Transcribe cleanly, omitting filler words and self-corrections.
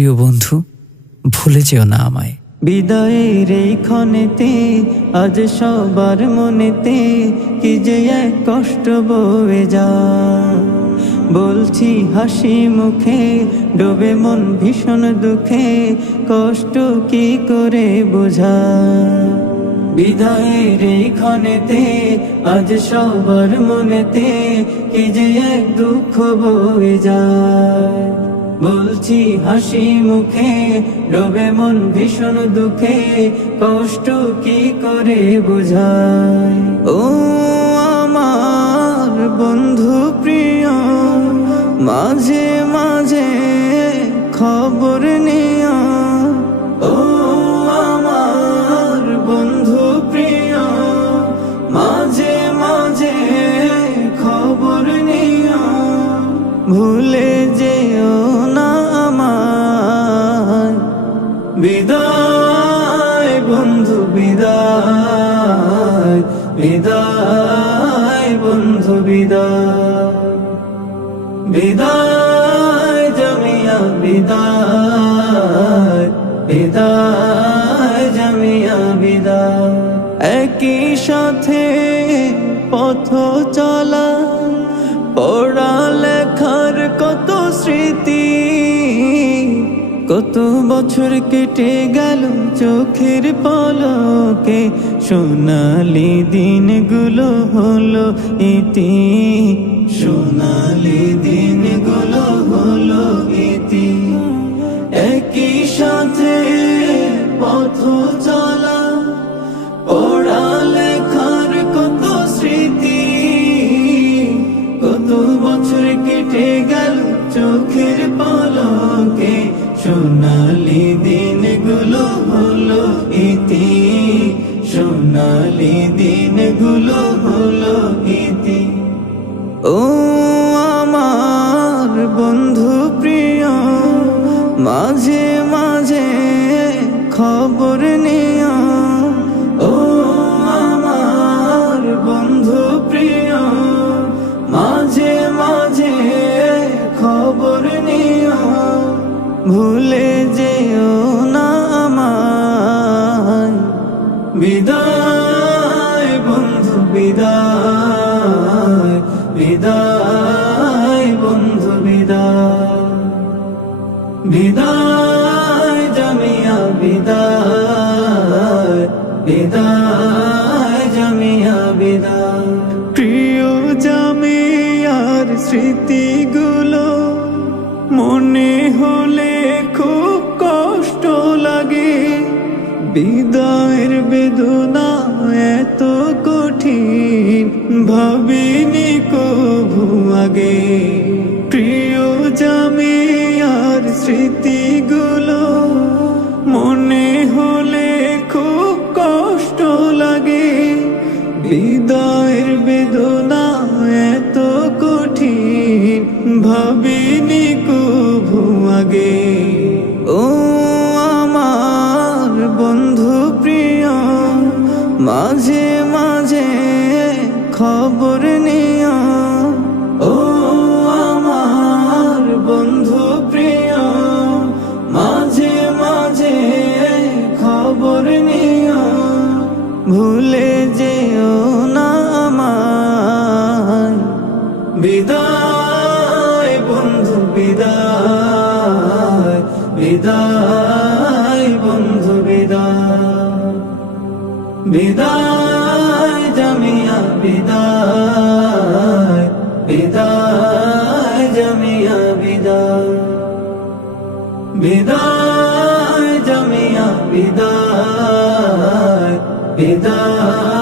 প্রিয় বন্ধু, ভুলে যেও না আমায়। বিদায়ের এই ক্ষণেতে আজ সবার মনেতে কি যে এক কষ্ট বয়ে যায়। বলছি হাসি মুখে, ডোবে মন ভীষণ দুঃখে, কষ্ট কি করে বোঝায়। বিদায়ের এই ক্ষণেতে আজ সবার মনেতে কি যে এক দুঃখ বয়ে যায়। বলছি হাসি মুখে, ডোবে মন ভীষণ দুঃখে, কষ্ট কি করে বোঝায়। ও আমার বন্ধু প্রিয়, মাঝে মাঝে খবর নিও। ও আমার বন্ধু প্রিয়, মাঝে মাঝে খবর নিও। ভুলে যেও না আমায়। বিদায় বন্ধু বিদায়, বিদায় বন্ধু বিদায়, বিদায় জামিয়া বিদায়, বিদায় জামিয়া বিদায়। একই সাথে পথ চলা, পড়ালেখার কত স্মৃতি, কত বছর কেটে গেল চোখের পলকে, সোনালি দিনগুলো হলো ইতি, সোনালি দিনগুলো হলো ইতি। একই সাথে পথ চলা, পড়ালেখার কত স্মৃতি, কত বছর কেটে গেল চোখের পলকে, সোনালি দিনগুলো হলো ইতি, সোনালি দিনগুলো হলো ইতি। ও আমার বন্ধু প্রিয়, মাঝে মাঝে খবর নিও। ও আমার বন্ধু প্রিয়, মাঝে মাঝে খবর নিও। ভুলে যেও না আমায়। বিদায় বন্ধু বিদায়, বিদায় বন্ধু বিদায়, বিদায় জামিয়া বিদায়, বিদায় জামিয়া বিদায়। প্রিয় জামিয়ার স্মৃতিগুলো মনে হলে খুব কষ্ট লাগে। বিদায়ের বেদনা এত কঠিন ভাবিনি কভু আগে। প্রিয় জামিয়ার স্মৃতিগুলো মনে হলে খুব কষ্ট লাগে। বিদায়ের বেদনা এত কঠিন ভাবিনি কভু আগে। ও আমার বন্ধু প্রিয়, মাঝে মাঝে খবর নিও। ও আমার বন্ধু প্রিয়, মাঝে মাঝে খবর নিও। ভুলে যেও না আমায়। বিদায় বন্ধু বিদায়, বিদায় বন্ধু বিদায়, বিদায় জামিয়া বিদায়, বিদায় জামিয়া বিদায়, বিদায় জামিয়া বিদায়, বিদায়।